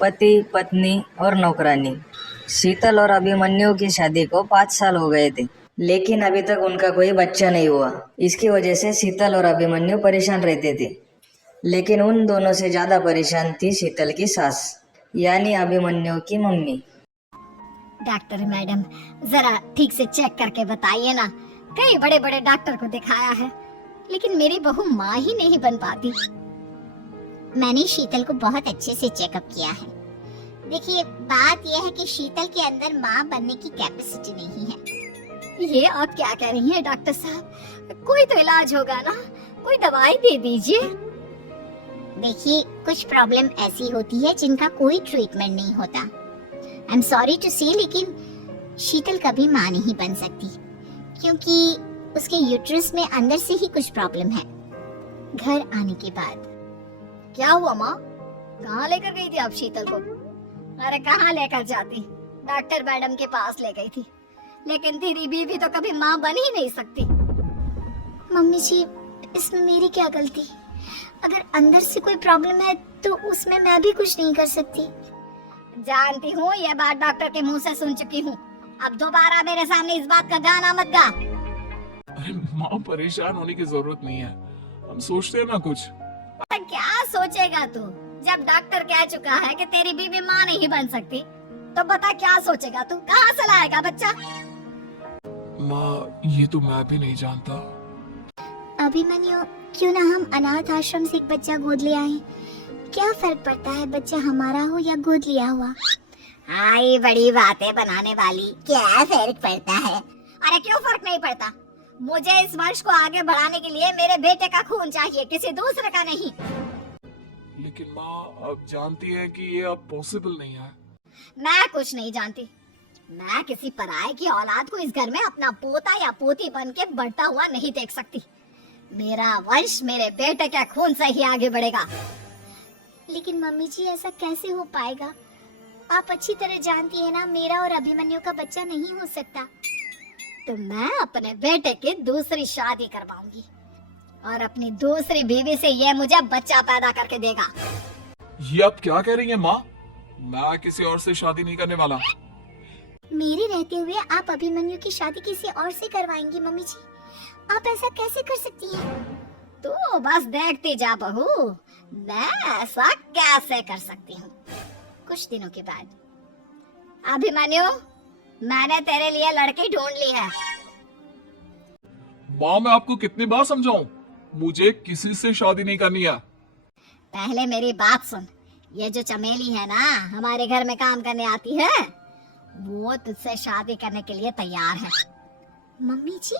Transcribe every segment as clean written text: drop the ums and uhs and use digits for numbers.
पति पत्नी और नौकरानी। शीतल और अभिमन्यु की शादी को 5 साल हो गए थे, लेकिन अभी तक उनका कोई बच्चा नहीं हुआ। इसकी वजह से शीतल और अभिमन्यु परेशान रहते थे, लेकिन उन दोनों से ज्यादा परेशान थी शीतल की सास, यानी अभिमन्यु की मम्मी। डॉक्टर मैडम, जरा ठीक से चेक करके बताइए ना। कई बड़े बड़े डॉक्टर को दिखाया है, लेकिन मेरी बहू माँ ही नहीं बन पाती। मैंने शीतल को बहुत अच्छे से चेकअप किया है। देखिए, बात यह है कि शीतल के अंदर माँ बनने की कैपेसिटी नहीं है। ये आप क्या कह रही हैं डॉक्टर साहब? कोई तो इलाज होगा ना, कोई दवाई दे दीजिए। देखिए, कुछ प्रॉब्लम ऐसी होती है जिनका कोई ट्रीटमेंट नहीं होता। आई एम सॉरी टू से, लेकिन शीतल कभी माँ नहीं बन सकती, क्योंकि उसके यूट्रस में अंदर से ही कुछ प्रॉब्लम है। घर आने के बाद क्या हुआ माँ? कहाँ लेकर गई थी आप शीतल को? अरे कहाँ लेकर जाती, डॉक्टर मैडम के पास ले गई थी, लेकिन तेरी बीवी तो कभी माँ बन ही नहीं सकती। मम्मी जी, इसमें मेरी क्या गलती? अगर अंदर से कोई प्रॉब्लम है तो उसमें मैं भी कुछ नहीं कर सकती। जानती हूँ, ये बात डॉक्टर के मुंह से सुन चुकी हूँ। अब दोबारा मेरे सामने इस बात का गाना मत गा। अरे माँ, परेशान होने की जरूरत नहीं है, हम सोचते हैं ना कुछ। क्या सोचेगा तू? जब डॉक्टर कह चुका है कि तेरी बीवी माँ नहीं बन सकती, तो बता क्या सोचेगा तू? कहाँ से लाएगा बच्चा? माँ, ये तो मैं भी नहीं जानता। अभिमन्यु, क्यों ना हम अनाथ आश्रम से एक बच्चा गोद ले आए? क्या फर्क पड़ता है बच्चा हमारा हो या गोद लिया हुआ? हाँ, ये बड़ी बातें बनाने वाली। क्या फर्क पड़ता है? अरे क्यों फर्क नहीं पड़ता? मुझे इस वंश को आगे बढ़ाने के लिए मेरे बेटे का खून चाहिए, किसी दूसरे का नहीं। लेकिन माँ, आप जानती हैं कि ये अब पॉसिबल नहीं है। मैं कुछ नहीं जानती। मैं किसी पराये की औलाद को इस घर में अपना पोता या पोती बन के बढ़ता हुआ नहीं देख सकती। मेरा वंश मेरे बेटे के खून से ही आगे बढ़ेगा। लेकिन मम्मी जी, ऐसा कैसे हो पाएगा? आप अच्छी तरह जानती है ना, मेरा और अभिमन्यु का बच्चा नहीं हो सकता। तो मैं अपने बेटे की दूसरी शादी करवाऊंगी और अपनी दूसरी बीवी से ये मुझे बच्चा पैदा करके देगा। ये आप क्या कह रही हैं माँ? मैं किसी और से शादी नहीं करने वाला। मेरे रहते हुए आप अभिमन्यु की शादी किसी और से करवाएंगी? मम्मी जी, आप ऐसा कैसे कर सकती हैं? तू बस देखती जा बहू, मैं ऐसा कैसे कर सकती हूँ। कुछ दिनों के बाद, अभिमन्यु, मैंने तेरे लिए लड़की ढूंढ ली है। माँ, मैं आपको कितनी बार समझाऊं, मुझे किसी से शादी नहीं करनी है। पहले मेरी बात सुन। ये जो चमेली है ना, हमारे घर में काम करने आती है, वो तुझसे शादी करने के लिए तैयार है। मम्मी जी,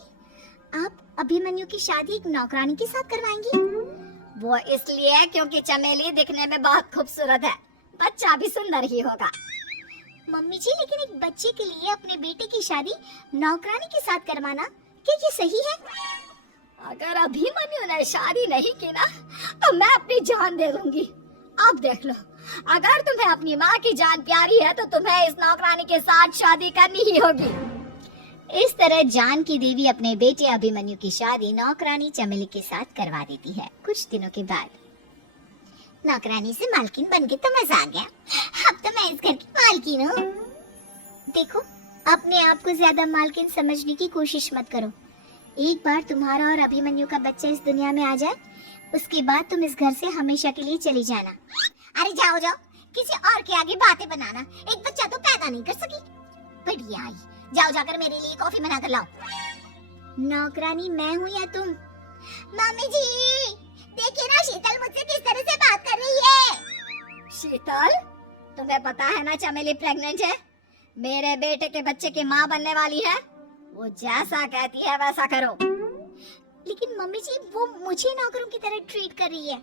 आप अभिमन्यु की शादी एक नौकरानी के साथ करवाएंगी? वो इसलिए क्योंकि चमेली दिखने में बहुत खूबसूरत है, बच्चा भी सुंदर ही होगा। मम्मी जी, लेकिन एक बच्चे के लिए अपने बेटे की शादी नौकरानी के साथ करवाना, क्या ये सही है? अगर अभिमन्यु ने शादी नहीं की ना, तो मैं अपनी जान दे दूंगी। अब देख लो, अगर तुम्हें अपनी माँ की जान प्यारी है तो तुम्हें इस नौकरानी के साथ शादी करनी ही होगी। इस तरह जान की देवी अपने बेटे अभिमन्यु की शादी नौकरानी चमेली के साथ करवा देती है। कुछ दिनों के बाद, नौकरानी से मालकिन बनके तो मजा आ गया। अब तो मैं इस घर की मालकिन हूँ। देखो, अपने आप को ज्यादा मालकिन समझने की कोशिश मत करो। एक बार तुम्हारा और अभिमन्यु का बच्चा इस दुनिया में आ जाए, उसके बाद तुम इस घर से हमेशा के लिए चली जाना। अरे जाओ जाओ, किसी और के आगे बातें बनाना। एक बच्चा तो पैदा नहीं कर सकी। बढ़िया आई, जाओ जाकर मेरे लिए कॉफी बना कर लाओ। नौकरानी मैं हूँ या तुम? मम्मी जी, देखिए ना शीतल मुझसे किस तरह से बात कर रही है। शीतल, तुम्हें पता है ना चमेली प्रेग्नेंट है, मेरे बेटे के बच्चे की माँ बनने वाली है। वो जैसा कहती है वैसा करो। लेकिन मम्मी जी, वो मुझे नौकरों की तरह ट्रीट कर रही है।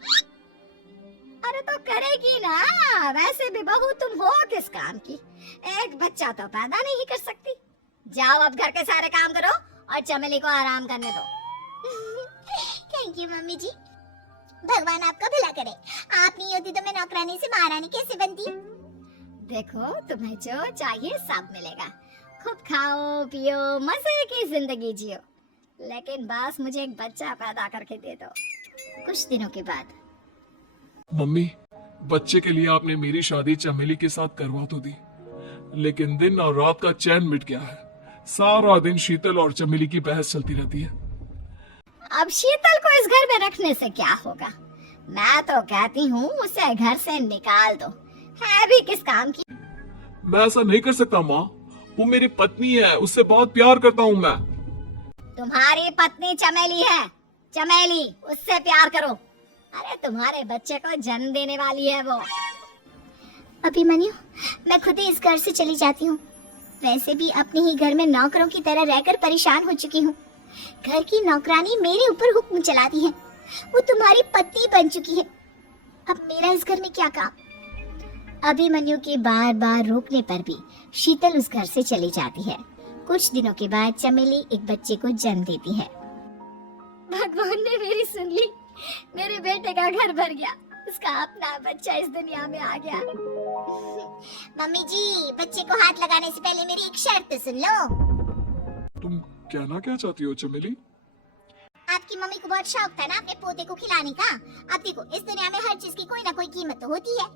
अरे तो करेगी ना, वैसे भी बहू तुम हो किस काम की? एक बच्चा तो पैदा नहीं कर सकती। जाओ अब घर के सारे काम करो और चमेली को आराम करने दो। थैंक यू मम्मी जी, भगवान आपका भला करे। आप नहीं होती तो मैं नौकरानी से महारानी कैसे बनती? देखो, तुम्हें जो चाहिए सब मिलेगा। खूब खाओ पियो, मजे की जिंदगी जियो, लेकिन बस मुझे एक बच्चा पैदा करके दे दो। कुछ दिनों के बाद, मम्मी, बच्चे के लिए आपने मेरी शादी चमेली के साथ करवा तो दी, लेकिन दिन और रात का चैन मिट गया है। सारा दिन शीतल और चमेली की बहस चलती रहती है। अब शीतल को इस घर में रखने से क्या होगा? मैं तो कहती हूँ उसे घर से निकाल दो, है भी किस काम की। मैं ऐसा नहीं कर सकता माँ, वो मेरी पत्नी है, उससे बहुत प्यार करता हूँ मैं। तुम्हारी पत्नी चमेली है, चमेली, उससे प्यार करो। अरे तुम्हारे बच्चे को जन्म देने वाली है वो। अभिमन्यु, मैं खुद ही इस घर से चली जाती हूँ। वैसे भी अपने ही घर में नौकरों की तरह रहकर परेशान हो चुकी हूँ। घर की नौकरानी मेरे ऊपर हुक्म चलाती है, वो तुम्हारी पत्नी बन चुकी है। अब मेरा इस घर में क्या काम? अभिमन्यु के बार बार रोकने पर भी शीतल उस घर से चली जाती है। कुछ दिनों के बाद चमेली एक बच्चे को जन्म देती है। भगवान ने मेरी सुन ली, मेरे बेटे का घर भर गया, उसका अपना बच्चा इस दुनिया में आ गया। मम्मी जी, बच्चे को हाथ लगाने से पहले मेरी एक शर्त सुन लो। तुम कहना क्या चाहती हो चमेली? आपकी मम्मी को बहुत शौक था ना अपने पोते को खिलाने का। अब देखो, इस दुनिया में हर चीज की कोई ना कोई कीमत तो होती है।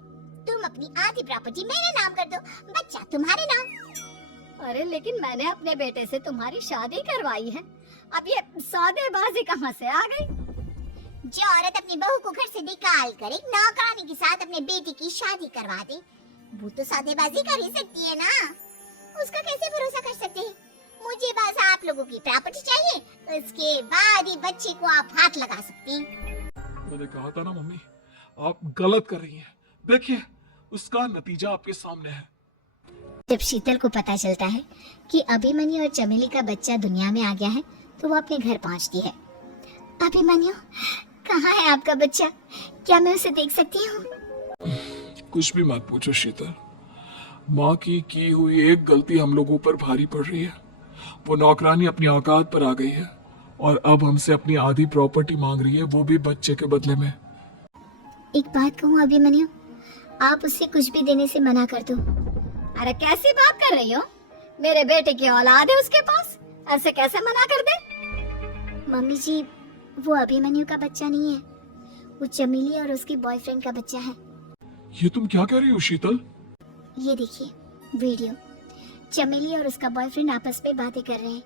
तुम अपनी आधी प्रॉपर्टी मेरे नाम कर दो, बच्चा तुम्हारे नाम। अरे लेकिन मैंने अपने बेटे से तुम्हारी शादी करवाई है, अब ये सौदेबाजी कहाँ से आ गई? जो औरत अपनी बहू को घर से निकाल कर एक नौकरानी के साथ अपने बेटे की शादी करवा दे, वो तो सौदेबाजी कर ही सकती है ना। उसका कैसे भरोसा कर सकते हैं? मुझे बस आप लोगों की प्रॉपर्टी चाहिए, उसके बाद ही बच्चे को आप हाथ लगा सकते हैं। मैंने कहा था ना मम्मी, आप गलत कर रही हैं। देखिए, उसका नतीजा आपके सामने है। जब शीतल को पता चलता है कि अभिमन्यु और चमेली का बच्चा दुनिया में आ गया है, तो वो अपने घर पहुंचती है। अभिमन्यु, कहाँ है आपका बच्चा? क्या मैं उसे देख सकती हूँ? कुछ भी मत पूछो शीतल, माँ की हुई एक गलती हम लोगों पर भारी पड़ रही है। वो नौकरानी अपनी औकात पर आ गई है और अब हमसे अपनी आधी प्रॉपर्टी मांग रही है, वो भी बच्चे के बदले में। एक बात कहूँ अभिमन्यु, आप उससे कुछ भी देने से मना कर दो। अरे कैसी बात कर रही हो? मेरे बेटे की औलाद है उसके पास, ऐसे कैसे मना कर दे? मम्मी जी, वो अभिमन्यु का बच्चा नहीं है, वो चमेली और उसके बॉयफ्रेंड का बच्चा है। ये तुम क्या कह रही हो शीतल? ये देखिए वीडियो, चमेली और उसका बॉयफ्रेंड आपस में बातें कर रहे हैं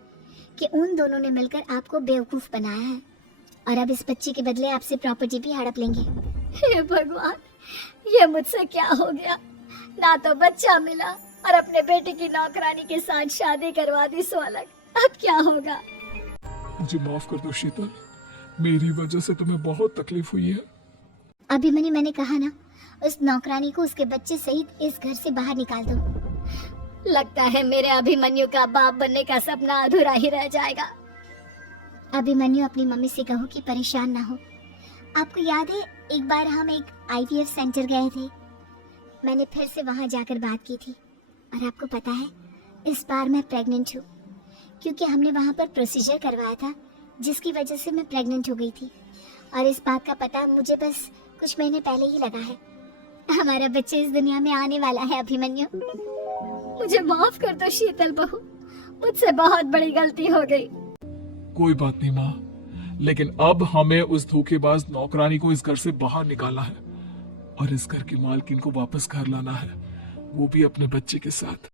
कि उन दोनों ने मिलकर आपको बेवकूफ बनाया है और अब इस बच्चे के बदले आपसे प्रॉपर्टी भी हड़प लेंगे। हे भगवान, ये मुझसे क्या हो गया? ना तो बच्चा मिला और अपने बेटे की नौकरानी के साथ शादी करवा दी सो अलग। अब क्या होगा? मुझे माफ कर दो शीतल, मेरी वजह से तुम्हें बहुत तकलीफ हुई है। अभिमन्यु, मैंने कहा ना, उस नौकरानी को उसके बच्चे सहित इस घर से बाहर निकाल दो। लगता है मेरे अभिमन्यु का बाप बनने का सपना अधूरा ही रह जाएगा। अभिमन्यु, अपनी मम्मी से कहो कि परेशान ना हो। आपको याद है एक बार हम एक IVF सेंटर गए थे, मैंने फिर से वहां जाकर बात की थी और आपको पता है इस बार मैं प्रेग्नेंट हूँ, क्योंकि हमने वहां पर प्रोसीजर करवाया था जिसकी वजह से मैं प्रेग्नेंट हो गई थी। और इस बात का पता मुझे बस कुछ महीने पहले ही लगा है। हमारा बच्चा इस दुनिया में आने वाला है अभिमन्यु। मुझे माफ कर दो शीतल बहू, मुझसे बहुत बड़ी गलती हो गई। कोई बात नहीं माँ, लेकिन अब हमें उस धोखेबाज नौकरानी को इस घर से बाहर निकालना है और इस घर की मालकिन को वापस घर लाना है, वो भी अपने बच्चे के साथ।